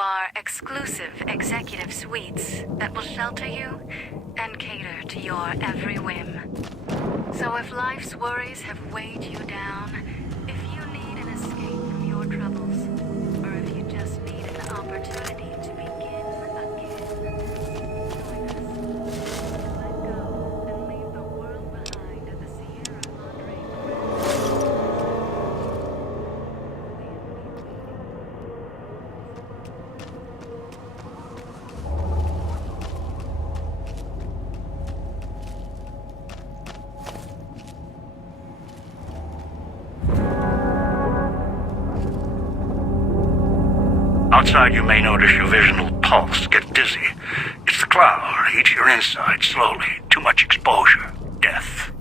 bar exclusive executive suites that will shelter you and cater to your every whim. So if life's worries have weighed you down, if you need an escape from your troubles, or if you just need an opportunity to begin again, join us. Let go and leave the world behind at the Sierra Madre. Outside, you may notice your vision will pulse, get dizzy. It's the cloud, eats your inside slowly. Too much exposure. Death.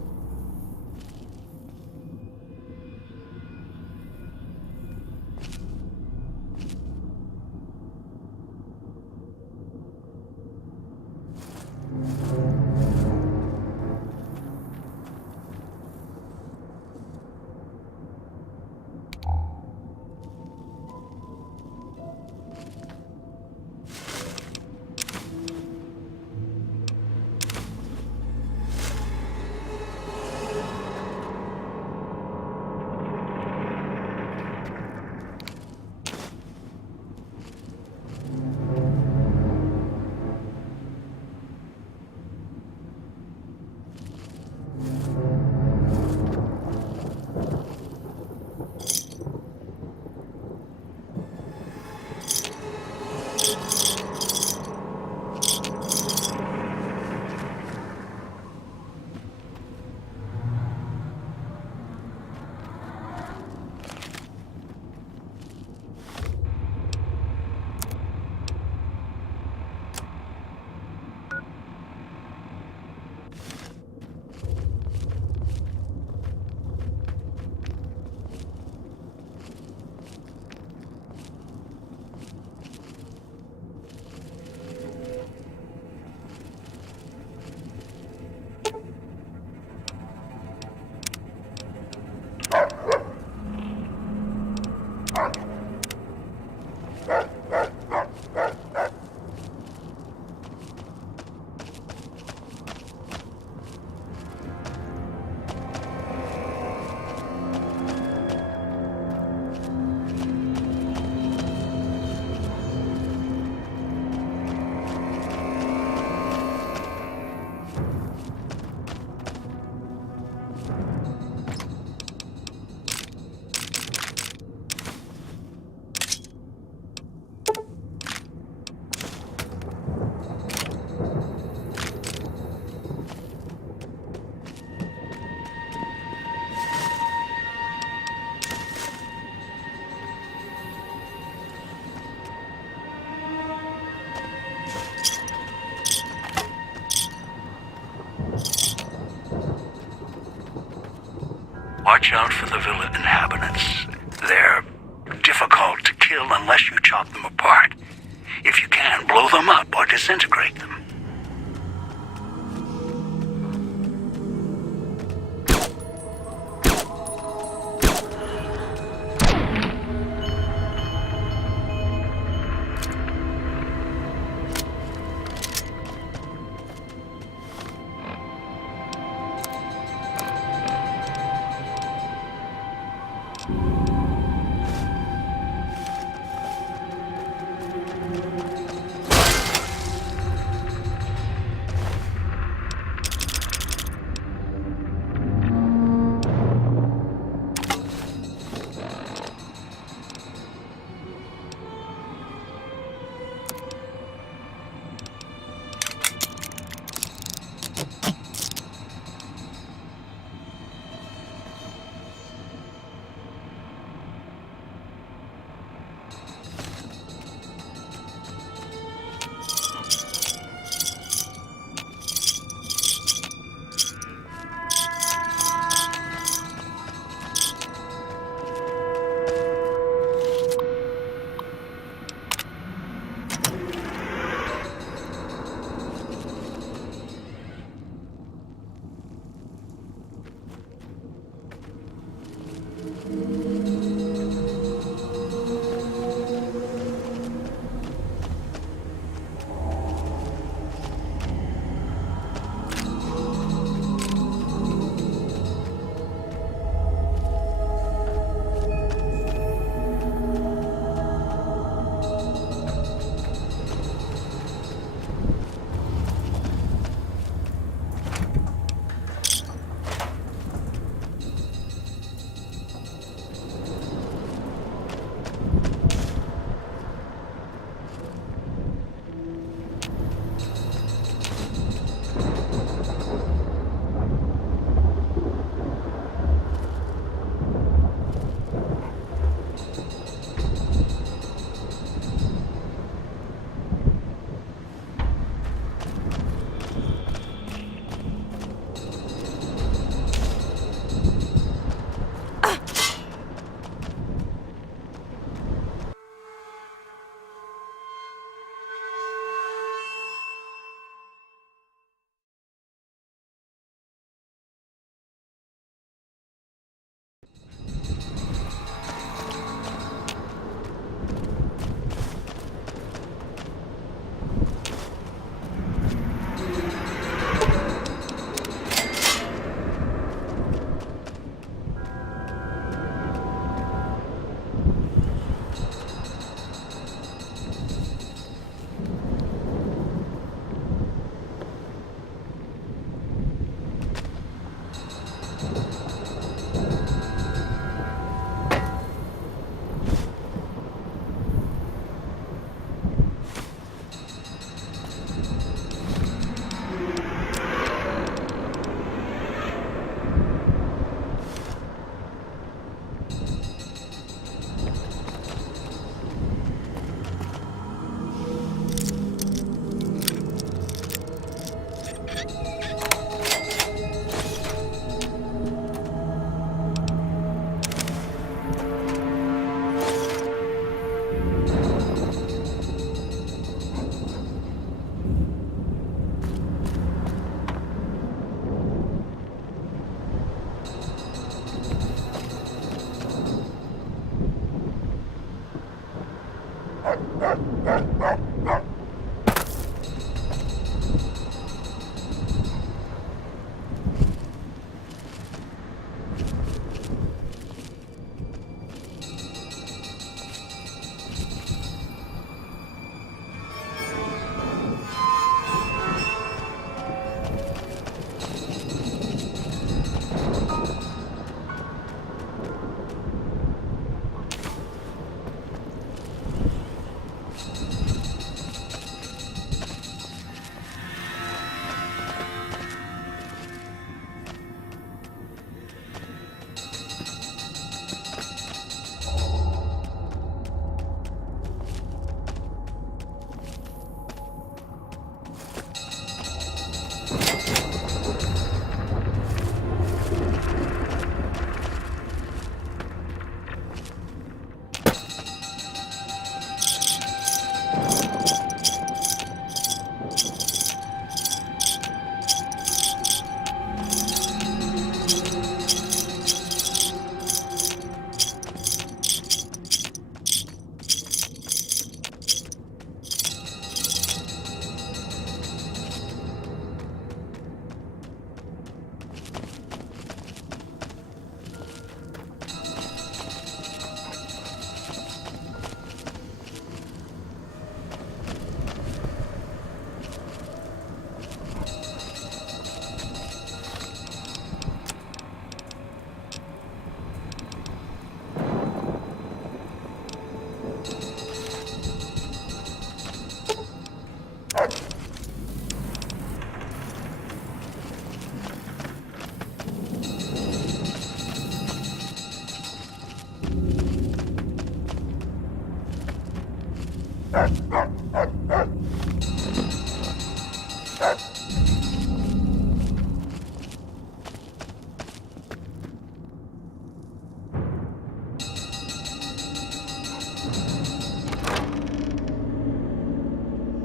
Watch out for the villa inhabitants. They're difficult to kill unless you chop them apart. If you can, blow them up or disintegrate them.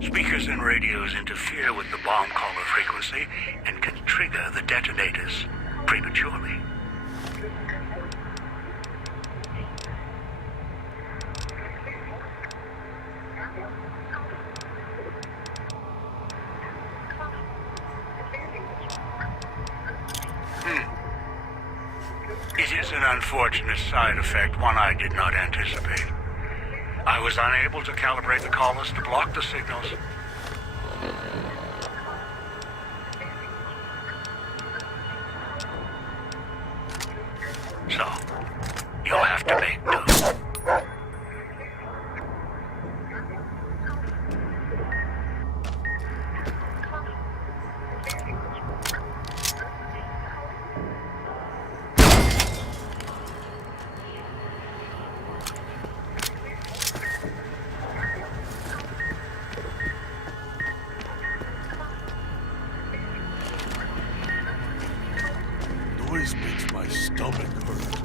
Speakers and radios interfere with the bomb caller frequency and can trigger the detonators prematurely. It is an unfortunate side effect, one I did not anticipate. I was unable to calibrate the collars to block the signals. So, you'll have to make do. Noise makes my stomach hurt.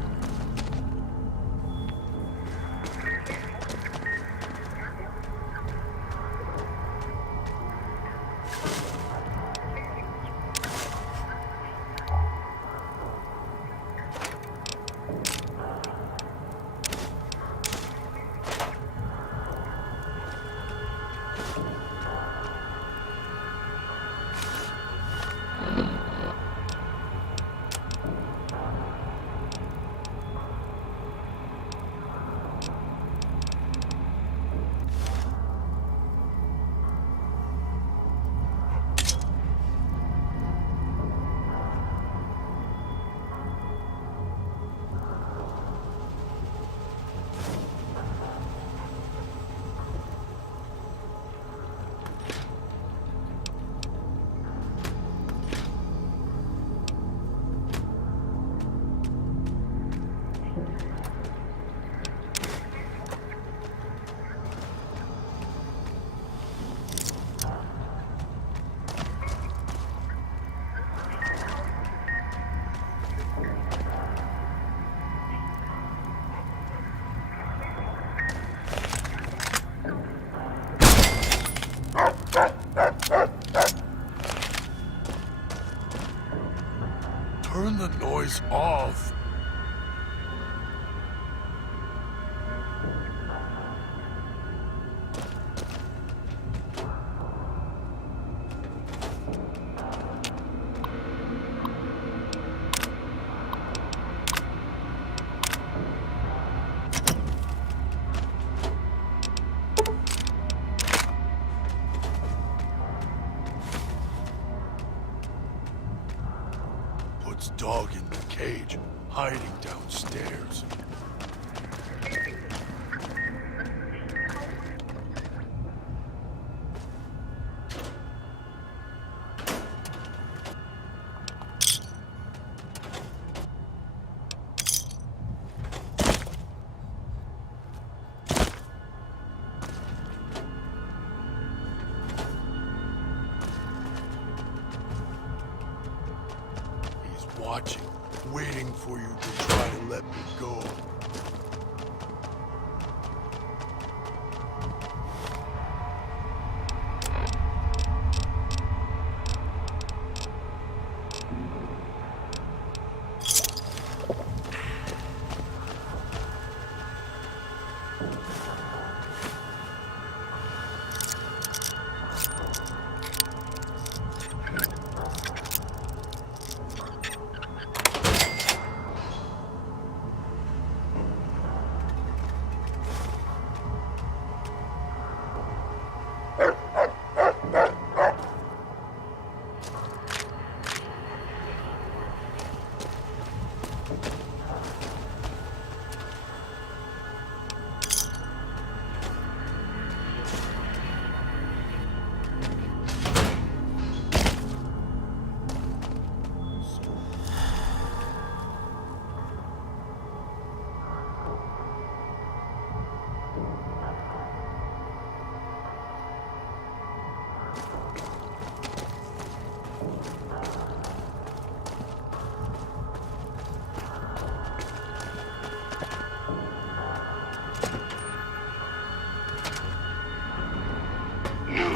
Turn the noise off. Puts dog in the cage, hiding downstairs. watching, waiting for you to try to let me go.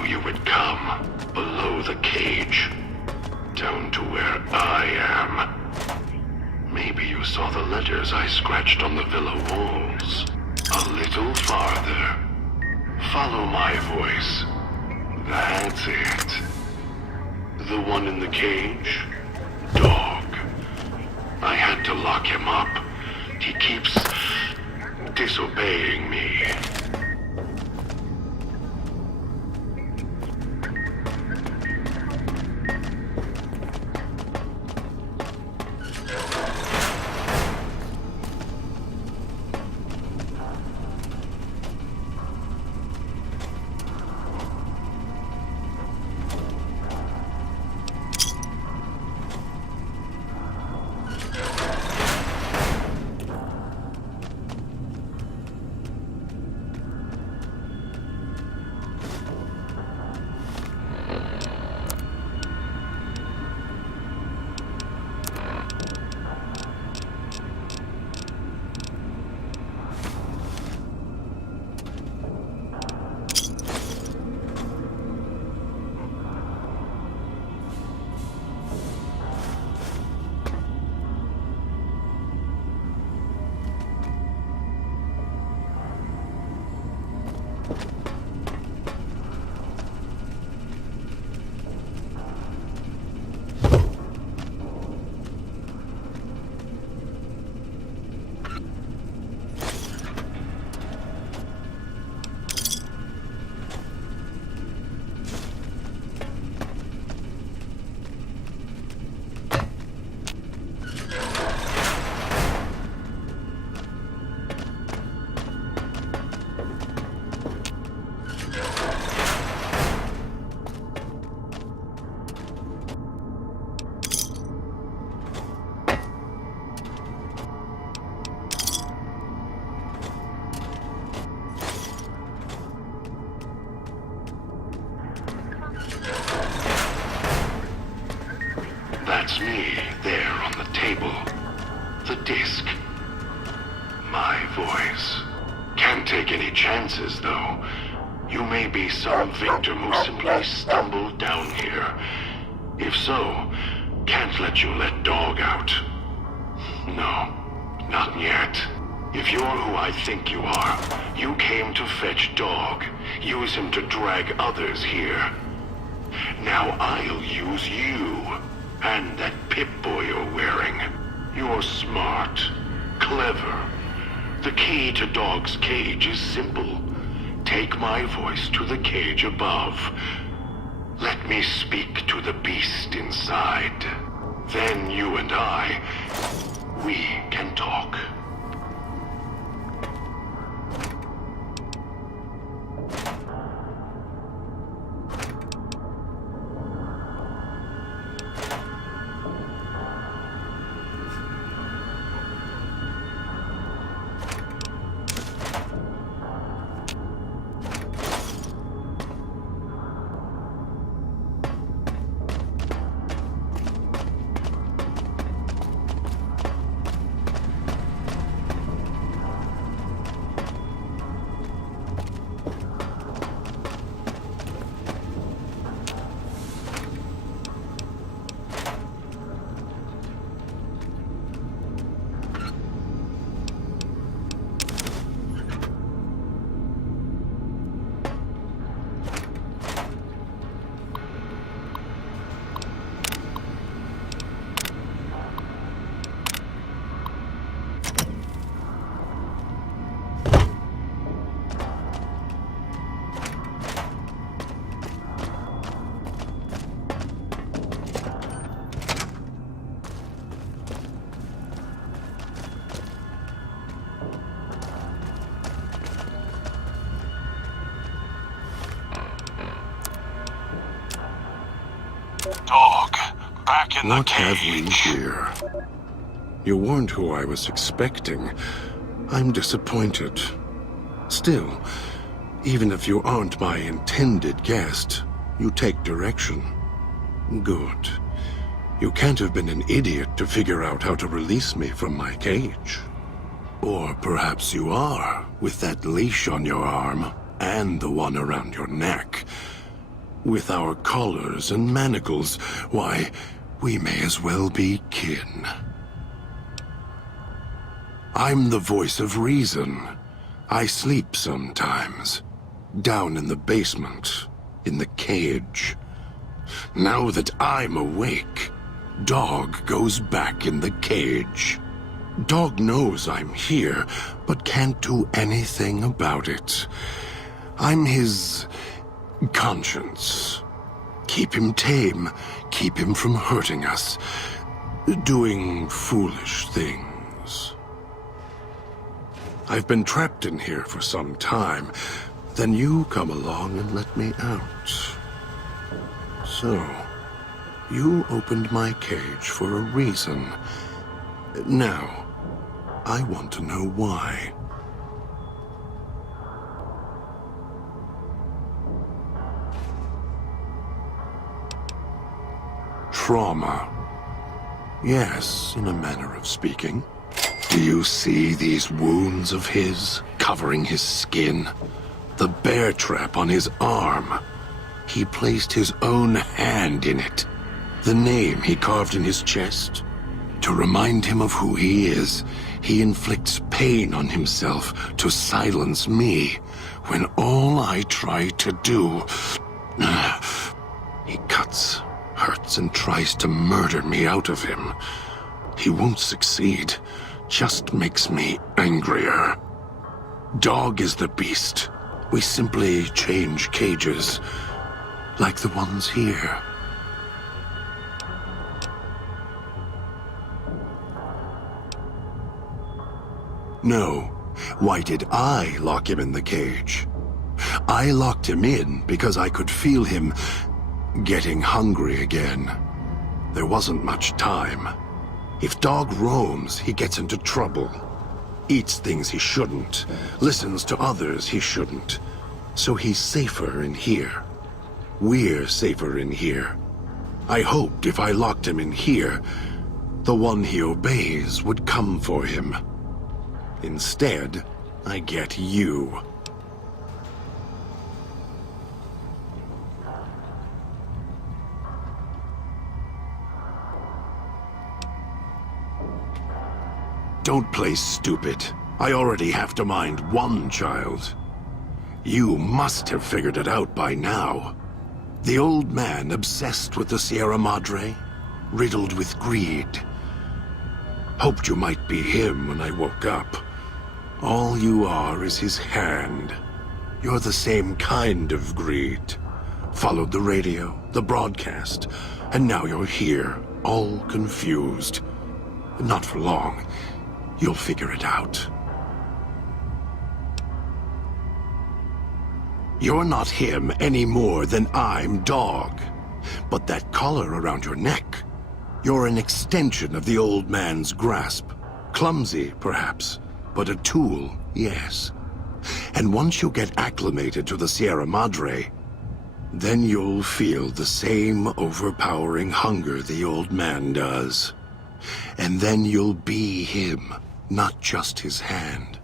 You would come below the cage, down to where I am. Maybe you saw the letters I scratched on the villa walls. A little farther. Follow my voice. That's it. The one in the cage? Dog. I had to lock him up. He keeps disobeying me. That's me, there on the table. The disc. My voice. Can't take any chances, though. You may be some victim who simply stumbled down here. If so, can't let you let Dog out. No, not yet. If you're who I think you are, you came to fetch Dog. Use him to drag others here. Now I'll use you. And that Pipboy you're wearing. You're smart, clever. The key to Dog's cage is simple. Take my voice to the cage above. Let me speak to the beast inside. Then you and I, we can talk. Dog, back in the What have we cage. here? You weren't who I was expecting. I'm disappointed. Still, even if you aren't my intended guest, you take direction. Good. You can't have been an idiot to figure out how to release me from my cage. Or perhaps you are, with that leash on your arm, and the one around your neck. With our collars and manacles, why, we may as well be kin. I'm the voice of reason. I sleep sometimes. Down in the basement, in the cage. Now that I'm awake, Dog goes back in the cage. Dog knows I'm here, but can't do anything about it. I'm his conscience. Keep him tame, keep him from hurting us, doing foolish things. I've been trapped in here for some time. Then you come along and let me out. So, you opened my cage for a reason. Now, I want to know why. Trauma. Yes, in a manner of speaking. Do you see these wounds of his covering his skin? The bear trap on his arm. He placed his own hand in it. The name he carved in his chest. To remind him of who he is, he inflicts pain on himself to silence me, when all I try to do... He cuts, hurts, and tries to murder me out of him. He won't succeed. Just makes me angrier. Dog is the beast. We simply change cages, like the ones here. No. Why did I lock him in the cage? I locked him in because I could feel him getting hungry again. There wasn't much time. If Dog roams, he gets into trouble. Eats things he shouldn't. Listens to others he shouldn't. So he's safer in here. We're safer in here. I hoped if I locked him in here, the one he obeys would come for him. Instead, I get you. Don't play stupid. I already have to mind one child. You must have figured it out by now. The old man obsessed with the Sierra Madre, riddled with greed. Hoped you might be him when I woke up. All you are is his hand. You're the same kind of greed. Followed the radio, the broadcast, and now you're here, all confused. Not for long. You'll figure it out. You're not him any more than I'm Dog. But that collar around your neck, you're an extension of the old man's grasp. Clumsy, perhaps, but a tool, yes. And once you get acclimated to the Sierra Madre, then you'll feel the same overpowering hunger the old man does. And then you'll be him, not just his hand.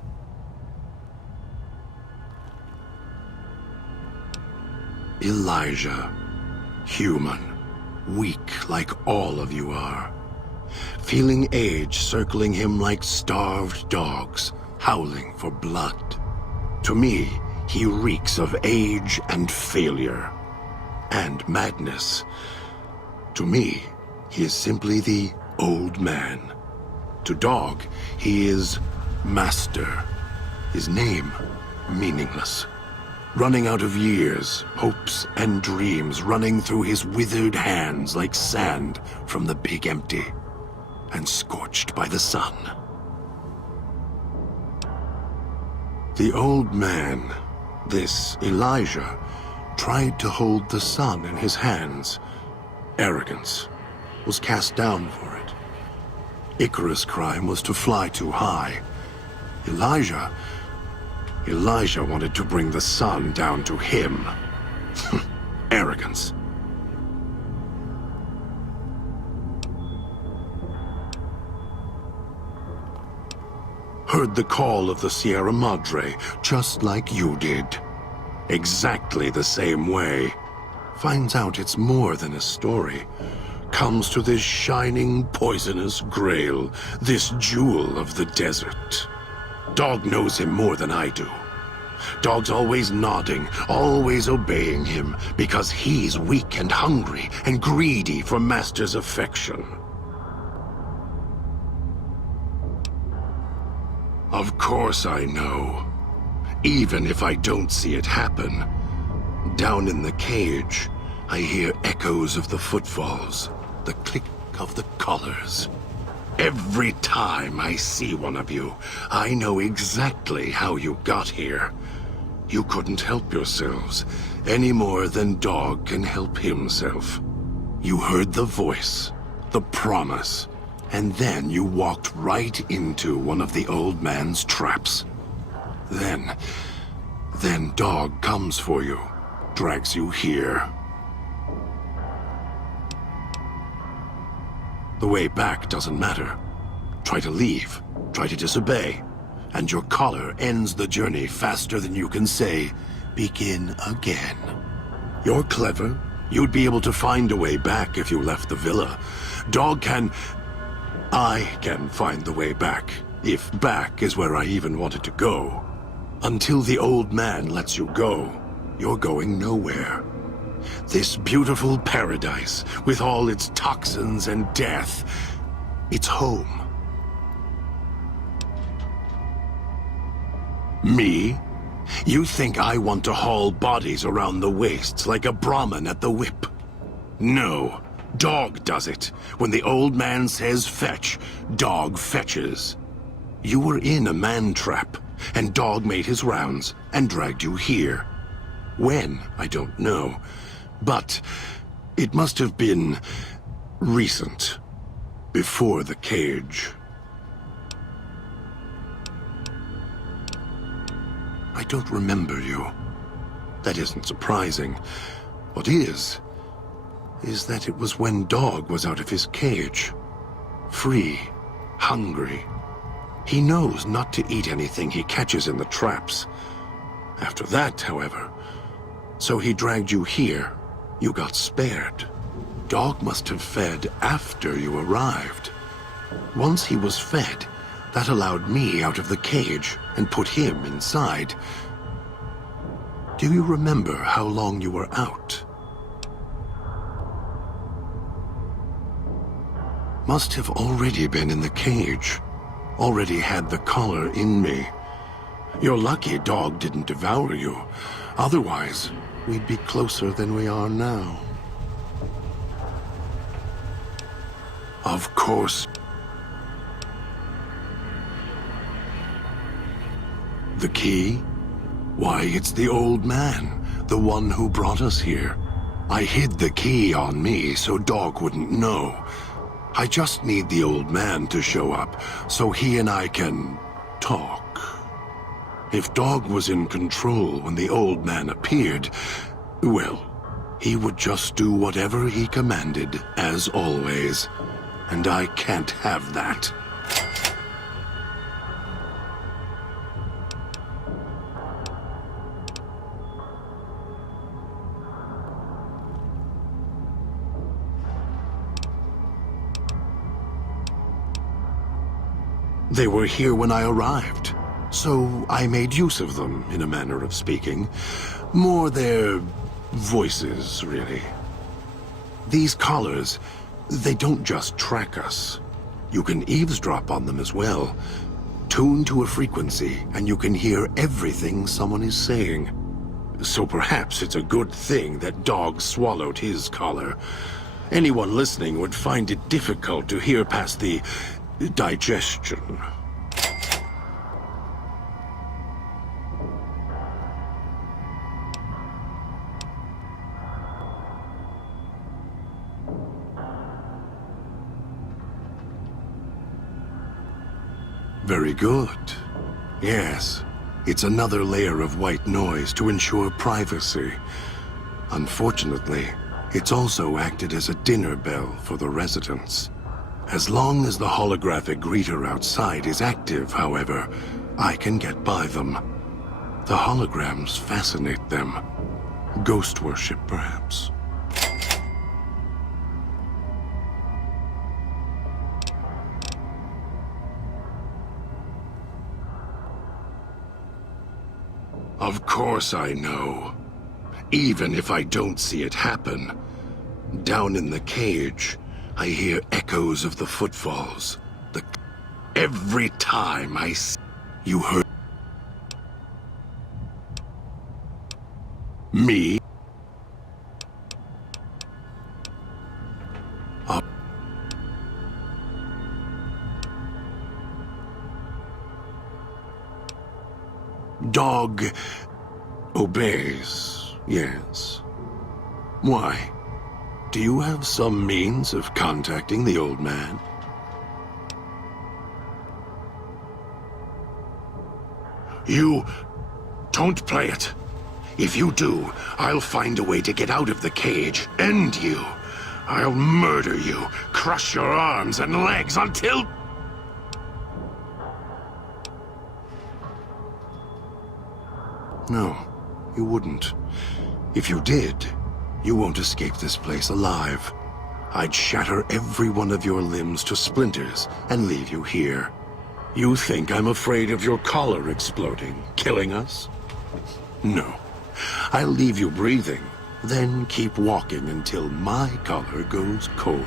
Elijah. Human. Weak like all of you are. Feeling age circling him like starved dogs, howling for blood. To me, he reeks of age and failure. And madness. To me, he is simply the old man. To Dog, he is Master. His name, meaningless. Running out of years, hopes and dreams running through his withered hands like sand from the big empty, and scorched by the sun. The old man, this Elijah, tried to hold the sun in his hands, arrogance, was cast down for it. Icarus' crime was to fly too high. Elijah wanted to bring the sun down to him. Arrogance. Heard the call of the Sierra Madre, just like you did. Exactly the same way. Finds out it's more than a story. Comes to this shining, poisonous grail, this jewel of the desert. Dog knows him more than I do. Dog's always nodding, always obeying him, because he's weak and hungry and greedy for Master's affection. Of course I know. Even if I don't see it happen. Down in the cage, I hear echoes of the footfalls, the click of the collars. Every time I see one of you, I know exactly how you got here. You couldn't help yourselves, any more than Dog can help himself. You heard the voice, the promise, and then you walked right into one of the old man's traps. Then Dog comes for you, drags you here. The way back doesn't matter. Try to leave, try to disobey, and your collar ends the journey faster than you can say, begin again. You're clever. You'd be able to find a way back if you left the villa. I can find the way back, if back is where I even wanted to go. Until the old man lets you go, you're going nowhere. This beautiful paradise, with all its toxins and death, it's home. Me? You think I want to haul bodies around the wastes like a Brahmin at the whip? No. Dog does it. When the old man says fetch, Dog fetches. You were in a man trap, and Dog made his rounds and dragged you here. When, I don't know. But it must have been recent. Before the cage. I don't remember you. That isn't surprising. What is that it was when Dog was out of his cage. Free, hungry. He knows not to eat anything he catches in the traps. After that, however, so he dragged you here. You got spared. Dog must have fed after you arrived. Once he was fed, that allowed me out of the cage and put him inside. Do you remember how long you were out? Must have already been in the cage. Already had the collar in me. You're lucky Dog didn't devour you. Otherwise, we'd be closer than we are now. Of course. The key? Why, it's the old man, the one who brought us here. I hid the key on me so Dog wouldn't know. I just need the old man to show up, so he and I can talk. If Dog was in control when the old man appeared, well, he would just do whatever he commanded, as always. And I can't have that. They were here when I arrived, so I made use of them, in a manner of speaking. More their voices, really. These collars, they don't just track us. You can eavesdrop on them as well. Tune to a frequency, and you can hear everything someone is saying. So perhaps it's a good thing that Dog swallowed his collar. Anyone listening would find it difficult to hear past the digestion. Very good. Yes, it's another layer of white noise to ensure privacy. Unfortunately, it's also acted as a dinner bell for the residents. As long as the holographic greeter outside is active, however, I can get by them. The holograms fascinate them. Ghost worship, perhaps. Of course I know. Even if I don't see it happen. Down in the cage, I hear echoes of the footfalls. Every time I see... You heard... Me? Dog obeys, yes. Why? Do you have some means of contacting the old man? You don't play it. If you do, I'll find a way to get out of the cage, end you. I'll murder you, crush your arms and legs until... No, you wouldn't. If you did, you won't escape this place alive. I'd shatter every one of your limbs to splinters and leave you here. You think I'm afraid of your collar exploding, killing us? No. I'll leave you breathing, then keep walking until my collar goes cold.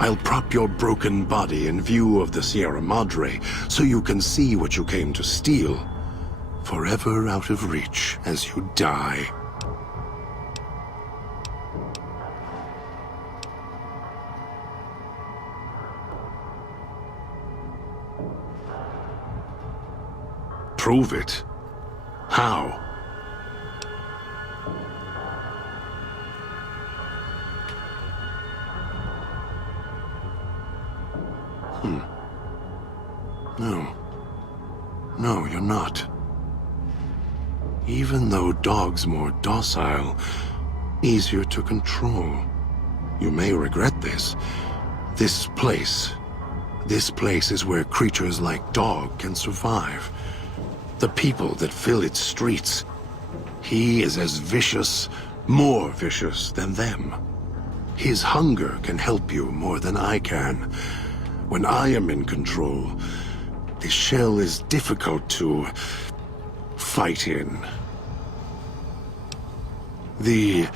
I'll prop your broken body in view of the Sierra Madre so you can see what you came to steal. Forever out of reach as you die. Prove it? How? No. No, you're not. Even though dog's more docile, easier to control. You may regret this. This place is where creatures like dog can survive. The people that fill its streets. He is as vicious, more vicious than them. His hunger can help you more than I can. When I am in control, the shell is difficult to fight in. The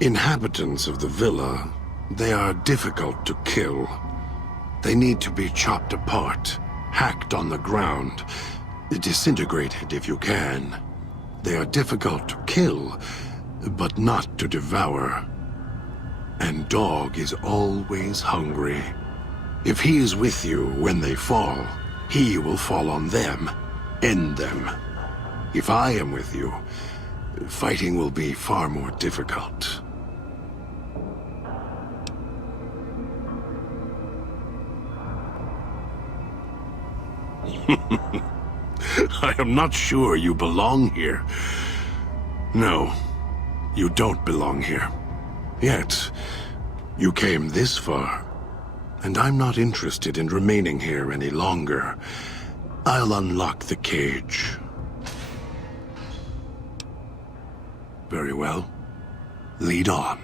inhabitants of the villa, they are difficult to kill. They need to be chopped apart, hacked on the ground, disintegrated if you can. They are difficult to kill, but not to devour. And dog is always hungry. If he is with you when they fall, he will fall on them, end them. If I am with you, fighting will be far more difficult. I am not sure you belong here. No, you don't belong here. Yet, you came this far, and I'm not interested in remaining here any longer. I'll unlock the cage. Very well. Lead on.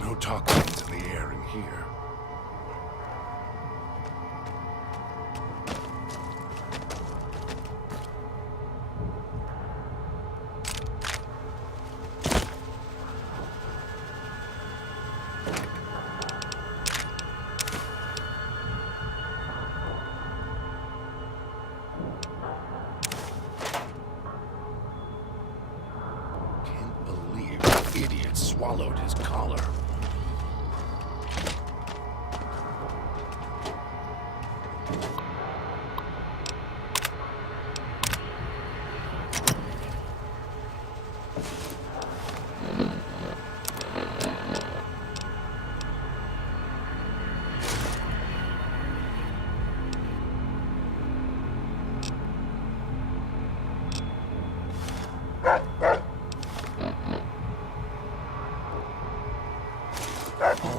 No toxins in the air in here. swallowed his collar.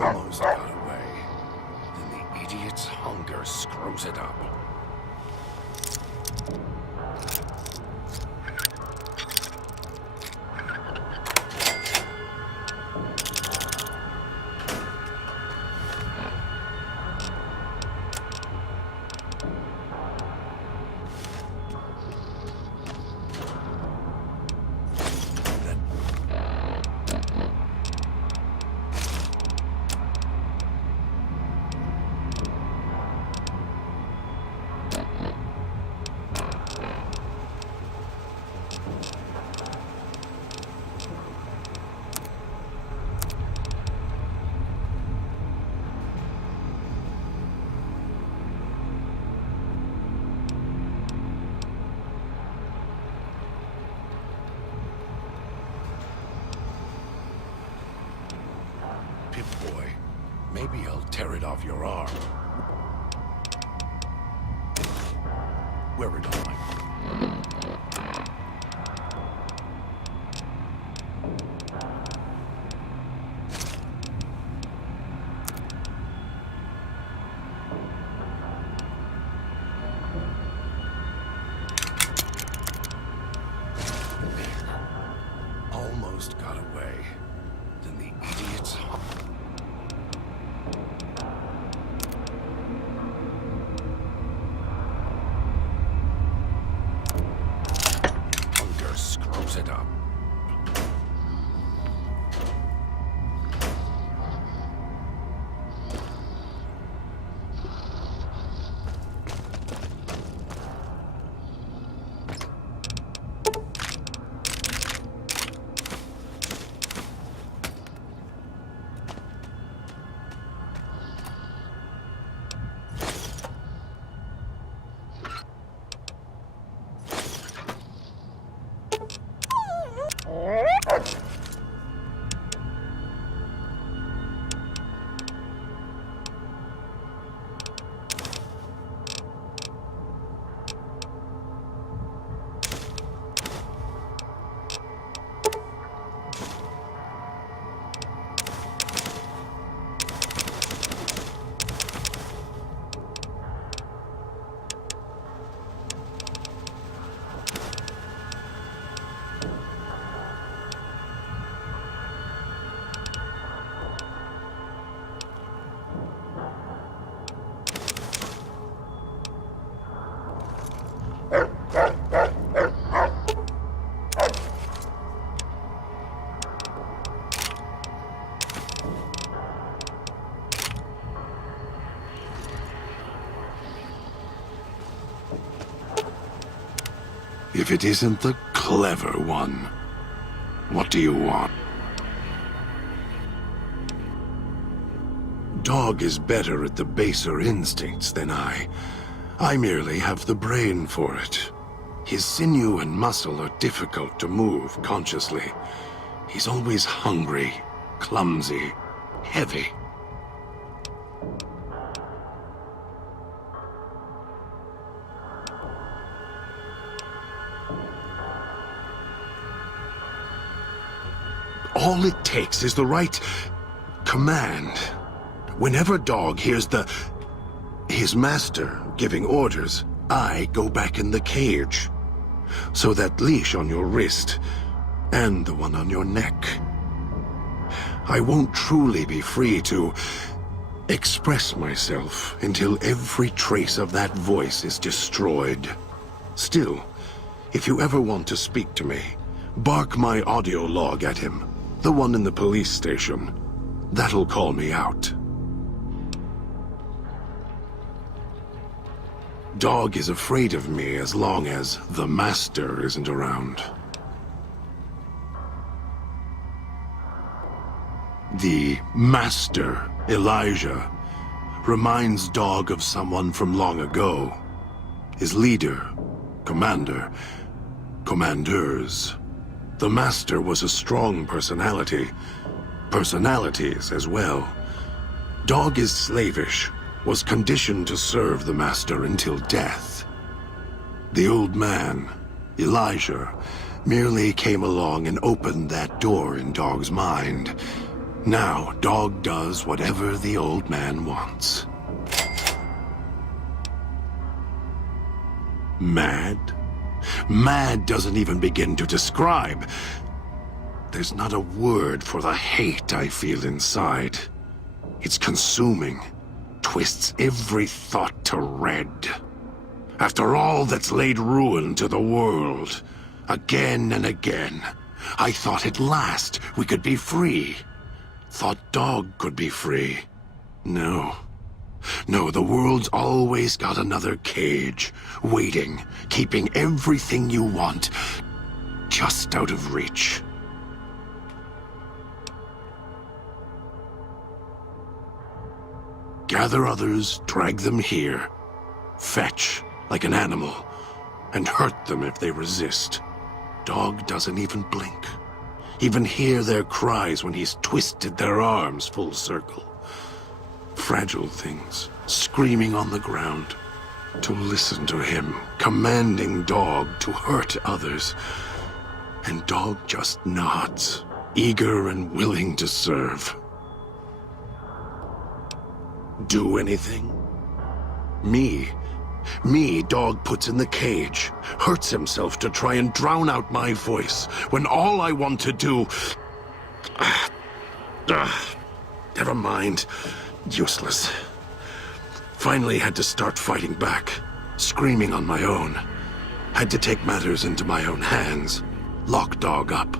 Almost got away. Then the idiot's hunger screws it up. Pipboy, maybe I'll tear it off your arm. Wear it on my... Almost got away. Then the idiot's... Hunger screws it up. If it isn't the clever one, what do you want? Dog is better at the baser instincts than I. I merely have the brain for it. His sinew and muscle are difficult to move consciously. He's always hungry, clumsy, heavy. All it takes is the right command. Whenever Dog hears his master giving orders, I go back in the cage. So that leash on your wrist, and the one on your neck. I won't truly be free to express myself until every trace of that voice is destroyed. Still, if you ever want to speak to me, bark my audio log at him. The one in the police station. That'll call me out. Dog is afraid of me as long as the master isn't around. The master, Elijah, reminds Dog of someone from long ago. His leader, commander, commanders. The master was a strong personality. Personalities as well. Dog is slavish, was conditioned to serve the master until death. The old man, Elijah, merely came along and opened that door in Dog's mind. Now, Dog does whatever the old man wants. Mad? Mad doesn't even begin to describe. There's not a word for the hate I feel inside. It's consuming, twists every thought to red. After all that's laid ruin to the world, again and again, I thought at last we could be free. Thought Dog could be free. No. No, the world's always got another cage, waiting, keeping everything you want just out of reach. Gather others, drag them here, fetch like an animal, and hurt them if they resist. Dog doesn't even blink. Even hear their cries when he's twisted their arms full circle. Fragile things, screaming on the ground. To listen to him, commanding Dog to hurt others. And Dog just nods, eager and willing to serve. Do anything? Me, Dog puts in the cage, hurts himself to try and drown out my voice, when all I want to do... Never mind. Useless. Finally had to start fighting back, screaming on my own. Had to take matters into my own hands, lock Dog up.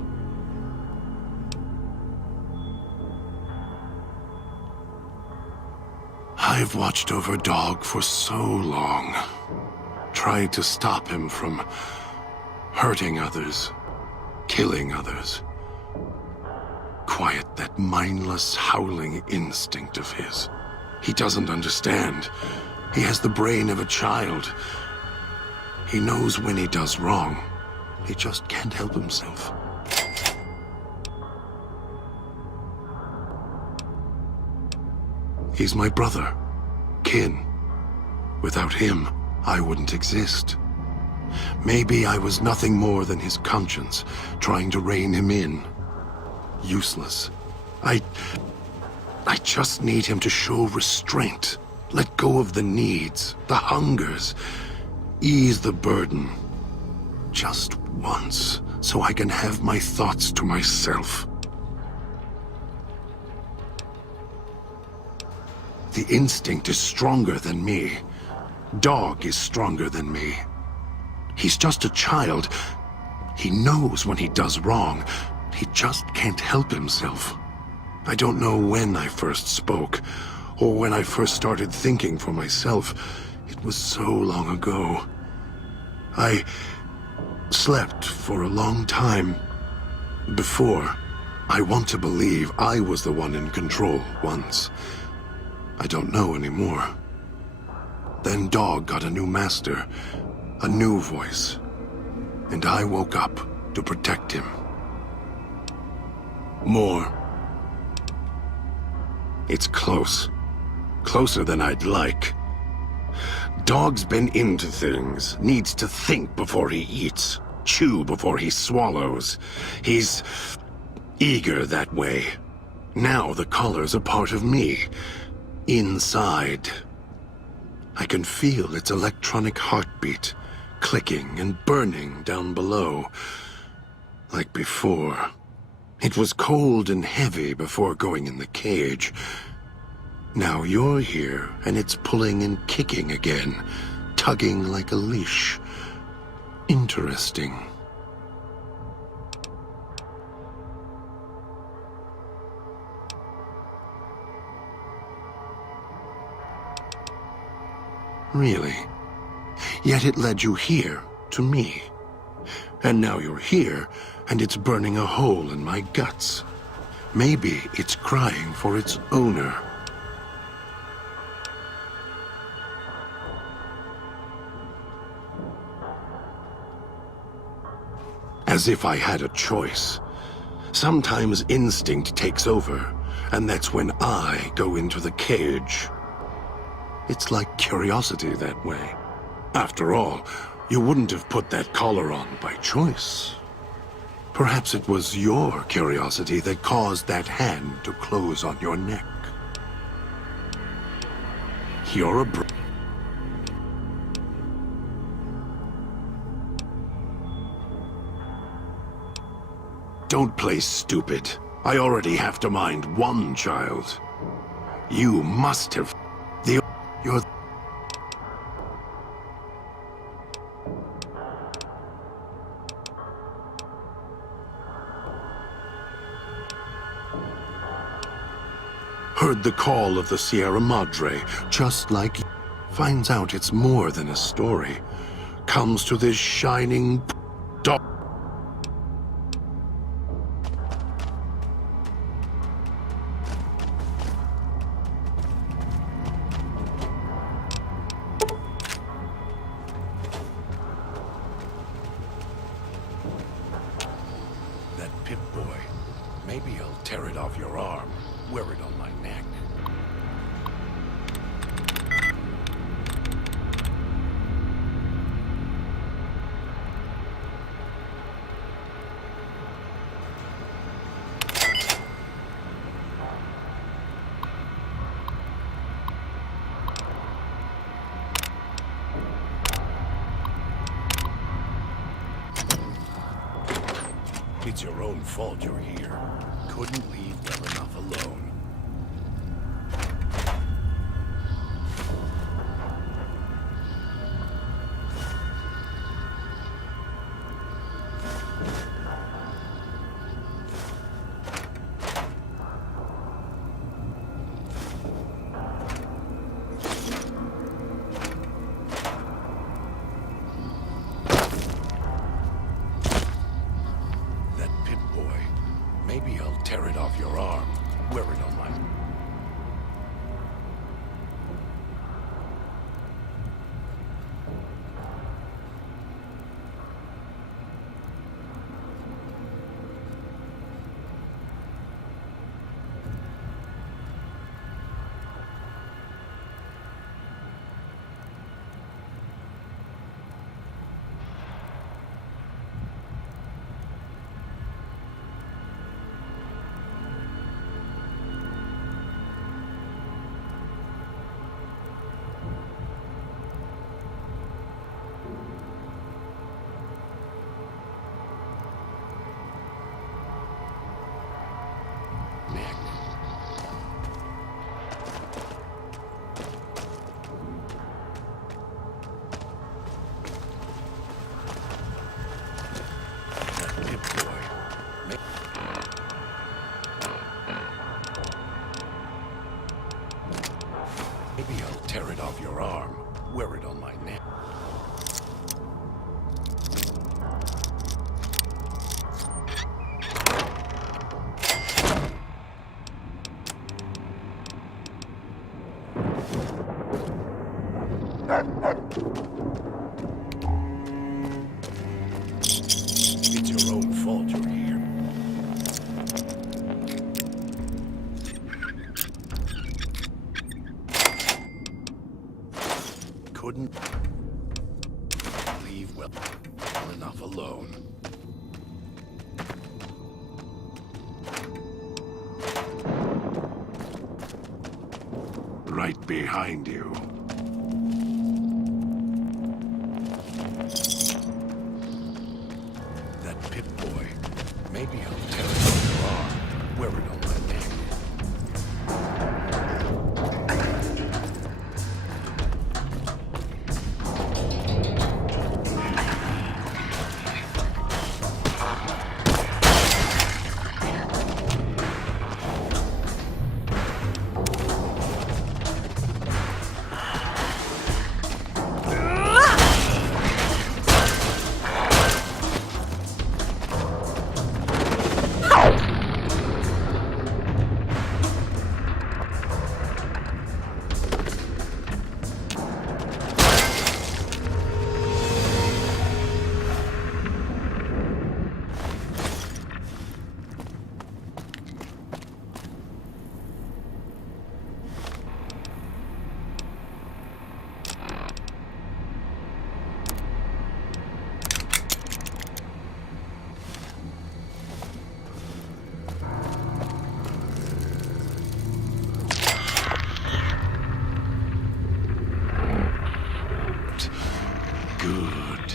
I've watched over Dog for so long. Tried to stop him from hurting others, killing others. Quiet that mindless, howling instinct of his. He doesn't understand. He has the brain of a child. He knows when he does wrong. He just can't help himself. He's my brother, kin. Without him, I wouldn't exist. Maybe I was nothing more than his conscience, trying to rein him in. Useless. I just need him to show restraint. Let go of the needs, the hungers. Ease the burden. Just once, so I can have my thoughts to myself. The instinct is stronger than me. Dog is stronger than me. He's just a child. He knows when he does wrong. He just can't help himself. I don't know when I first spoke, or when I first started thinking for myself. It was so long ago. I slept for a long time. Before, I want to believe I was the one in control once. I don't know anymore. Then Dog got a new master, a new voice. And I woke up to protect him. More. It's close. Closer than I'd like. Dog's been into things, needs to think before he eats, chew before he swallows. He's eager that way. Now the collar's a part of me. Inside. I can feel its electronic heartbeat, clicking and burning down below. Like before. It was cold and heavy before going in the cage. Now you're here, and it's pulling and kicking again, tugging like a leash. Interesting. Really? Yet it led you here, to me. And now you're here, and it's burning a hole in my guts. Maybe it's crying for its owner. As if I had a choice. Sometimes instinct takes over, and that's when I go into the cage. It's like curiosity that way. After all, you wouldn't have put that collar on by choice. Perhaps it was your curiosity that caused that hand to close on your neck. You're a Don't play stupid. I already have to mind one child. You must have... You're... Heard the call of the Sierra Madre, just like... Finds out it's more than a story. Comes to this shining... Pipboy. Maybe I'll tear it off your arm, wear it on my neck. It's your own fault you're here. Couldn't leave well enough alone. Maybe I'll tear it off your arm, wear it on my... Maybe I'll tear it off your arm, wear it on my neck. It's your own fault you're here. Couldn't leave well enough alone. Right behind you. That Pip-Boy. Maybe I'll tear it off your arm, wear it on my neck. Good.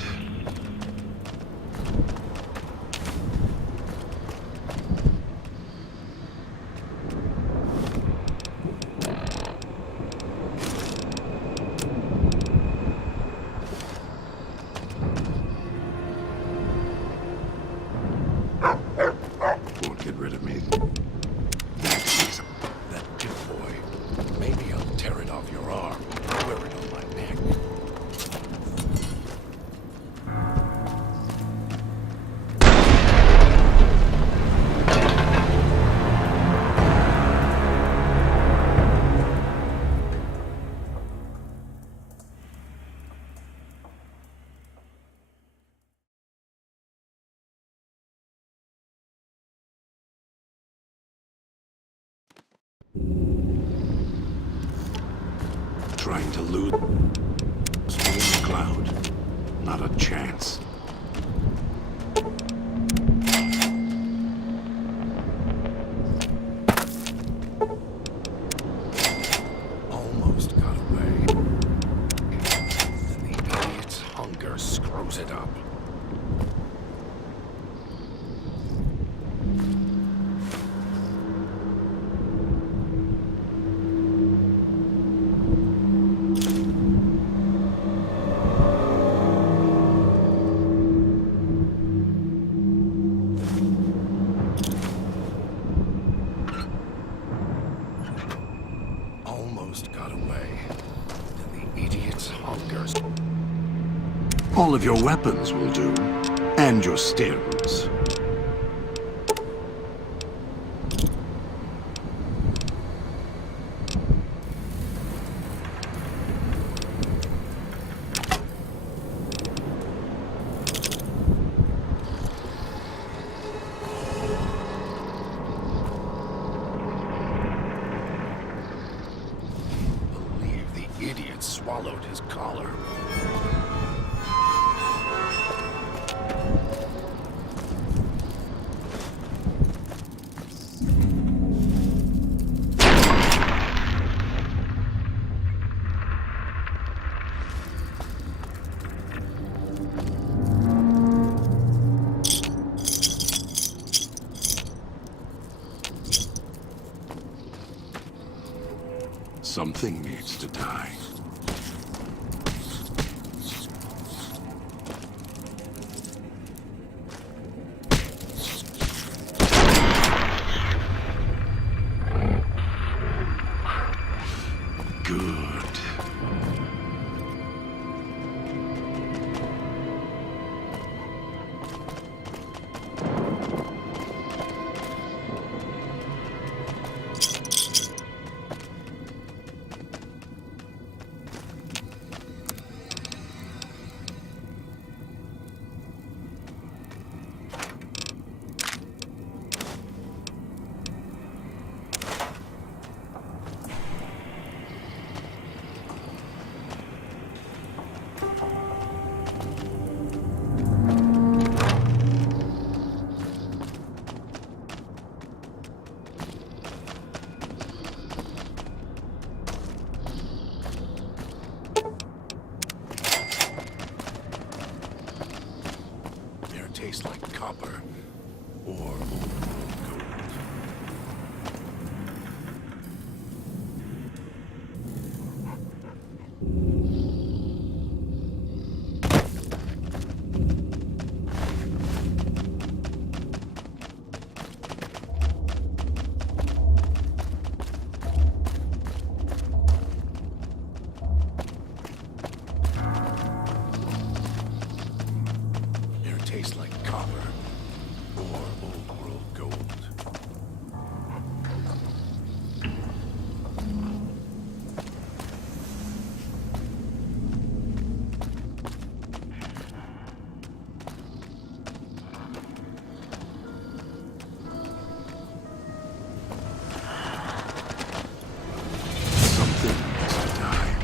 Won't get rid of me. That Pipboy. Maybe I'll tear it off your arm. Wear it on my neck. Trying to lose me in the cloud? Not a chance. Almost got away. And the idiot's hunger screws it up. Almost got away. And the idiot's hunger. All of your weapons will do. And your stems. Swallowed his collar. Something needs to die. Tastes like copper or old gold. Tastes like copper or old world gold. Something needs to die.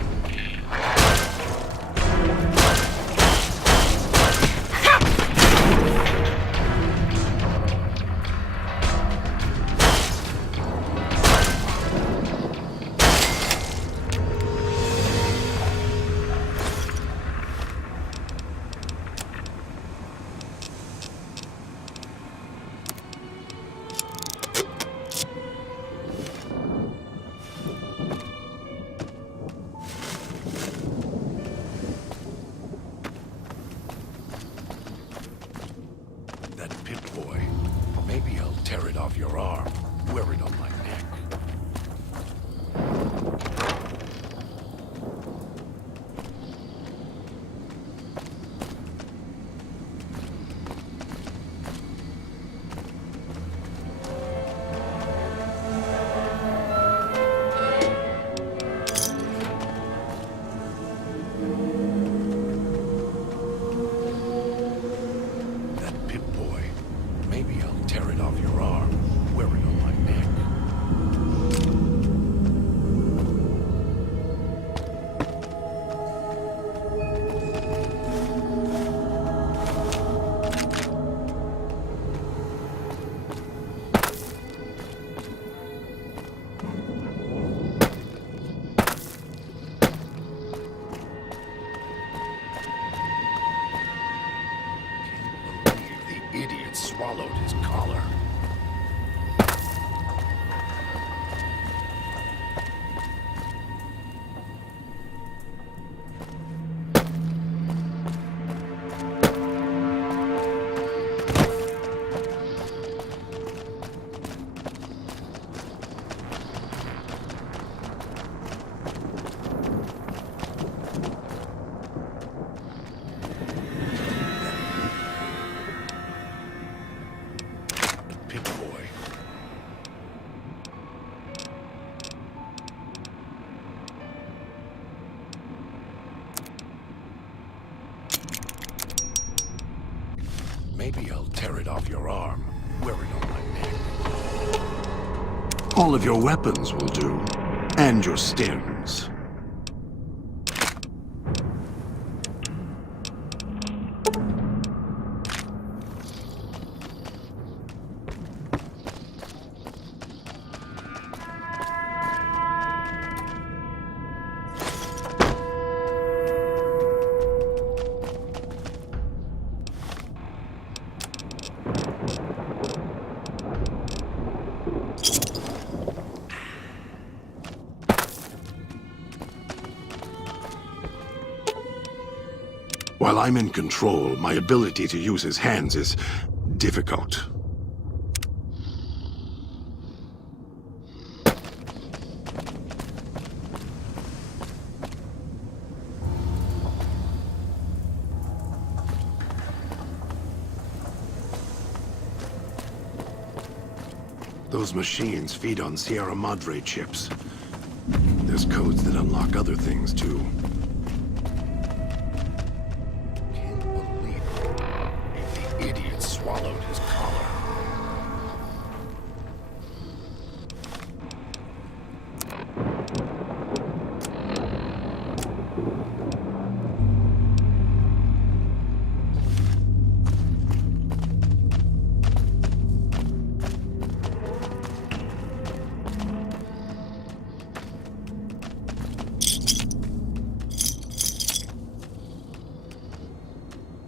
off your arm. Wear it on my neck. Swallowed his collar. Maybe I'll tear it off your arm. Wear it on my neck. All of your weapons will do. And your stems. While I'm in control, my ability to use his hands is difficult. Those machines feed on Sierra Madre chips. There's codes that unlock other things, too. Swallowed his collar.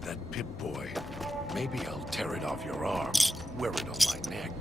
That Pipboy. Maybe I'll tear it off your arm. Wear it on my neck.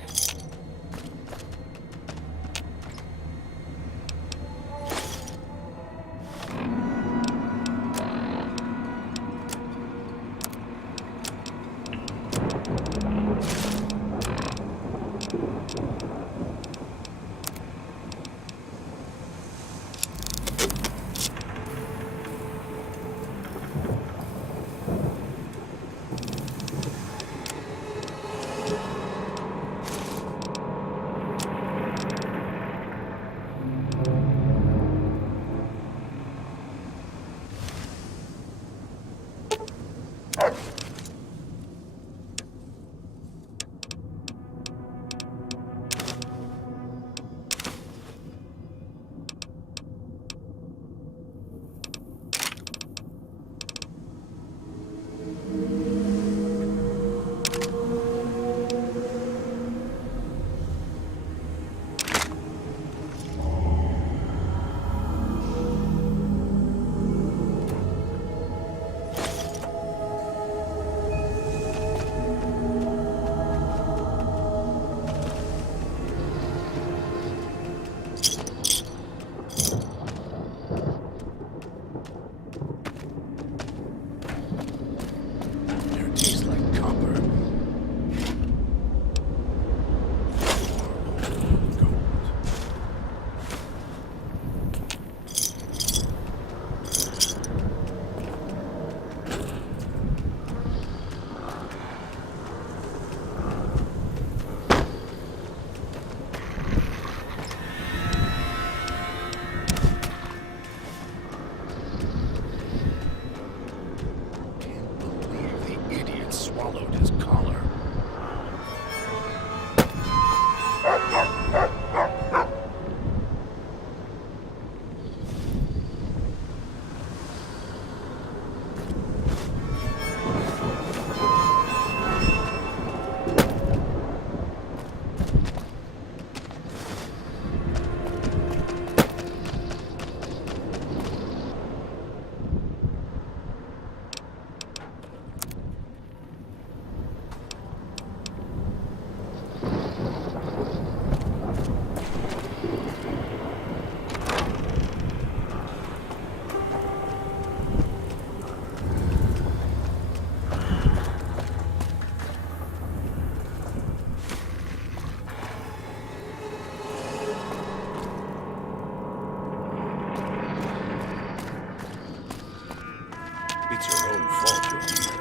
own fault you're here.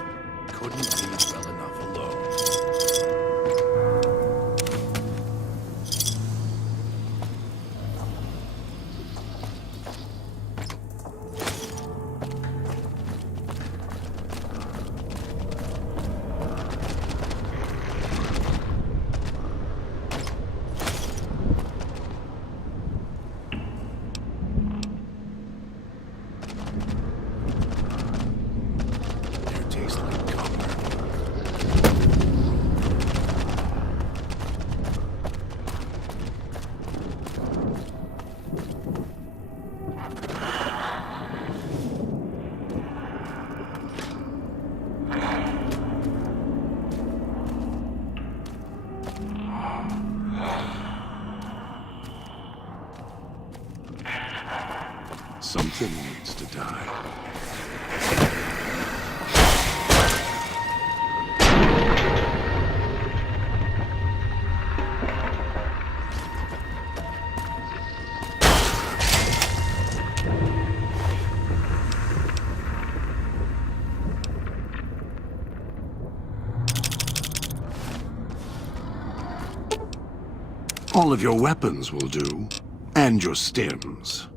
Couldn't leave well enough alone. Something needs to die. All of your weapons will do, and your stems.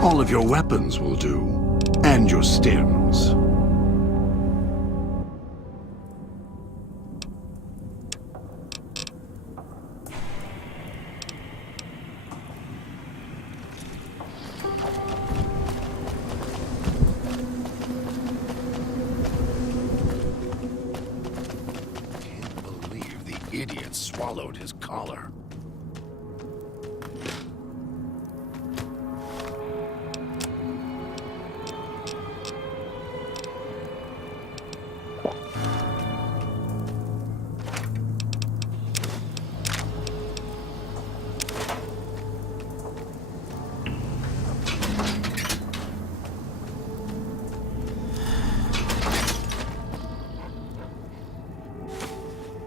All of your weapons will do, and your stems. Can't believe the idiot swallowed his collar.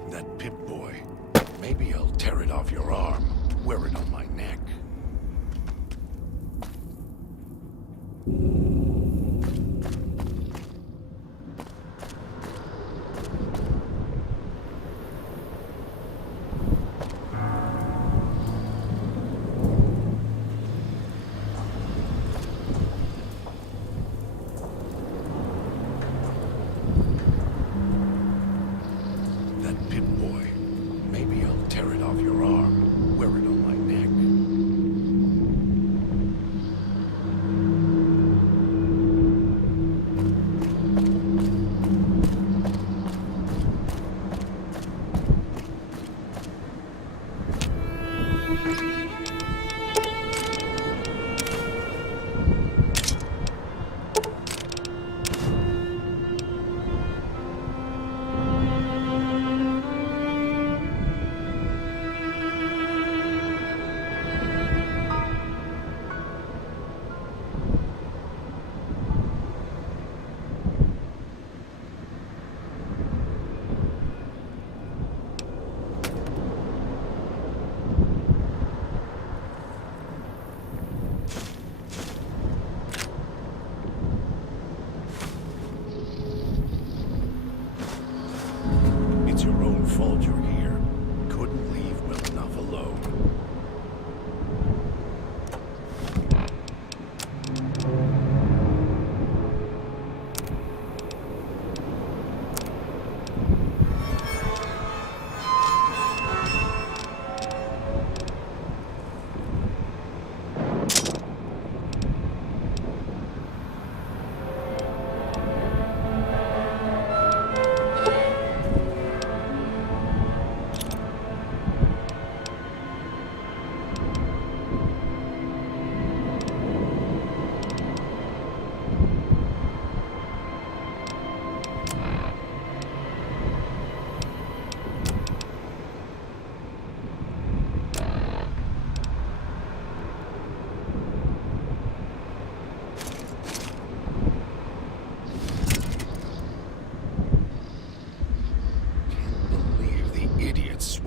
That Pipboy. Maybe I'll tear it off your arm, wear it on my neck. That Pip-Boy. Maybe I'll tear it off your arm, wear it on my neck. It's your own fault you're here. Couldn't leave well enough alone.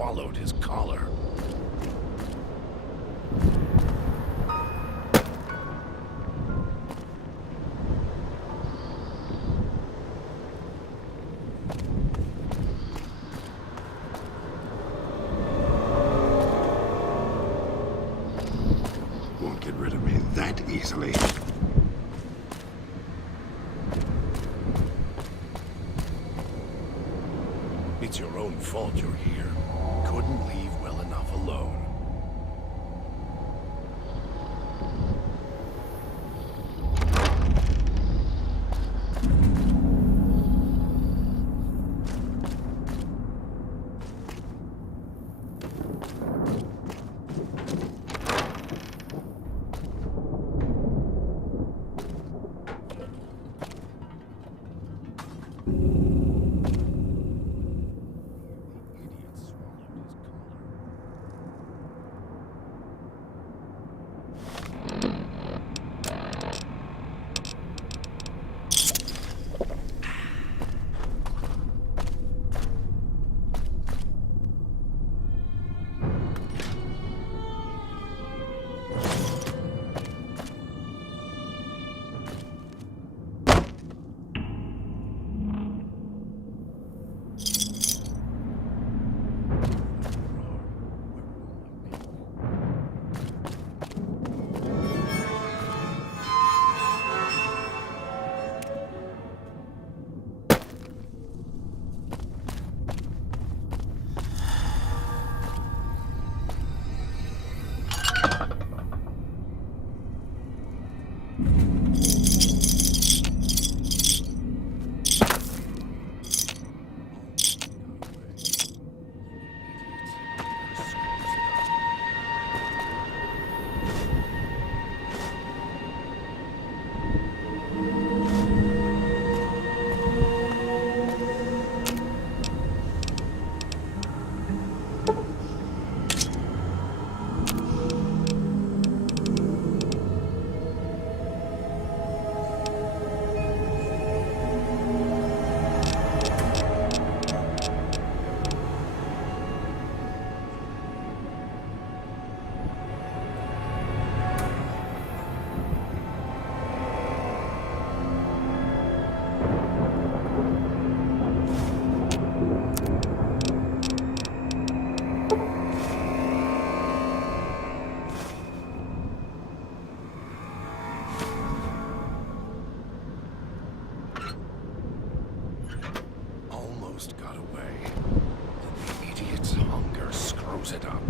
swallowed his collar. Won't get rid of me that easily. It's your own fault you're here. Couldn't leave well enough alone. Got away. The idiot's hunger screws it up.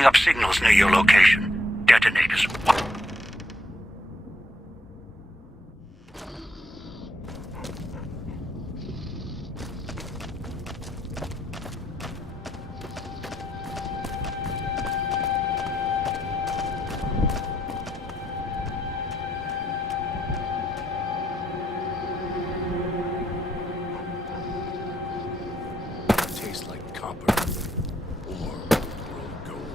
Picking up signals near your location. Detonators. Tastes like copper or world gold.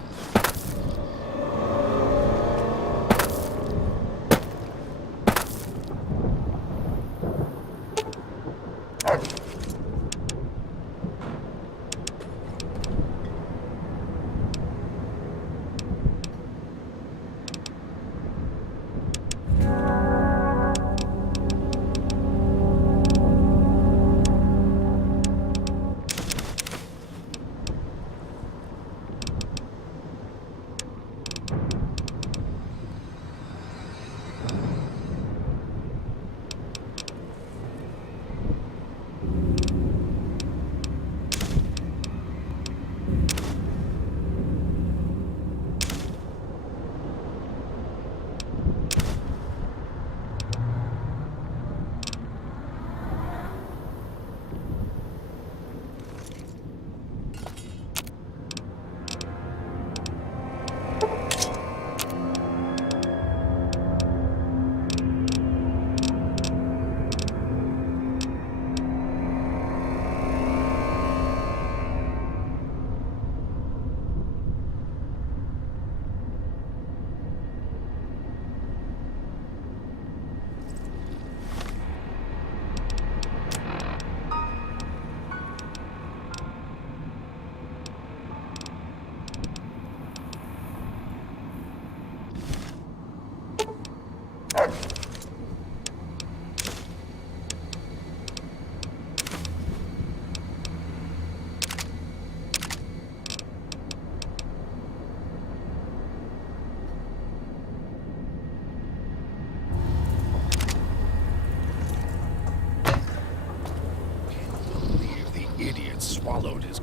Can't believe the idiot swallowed his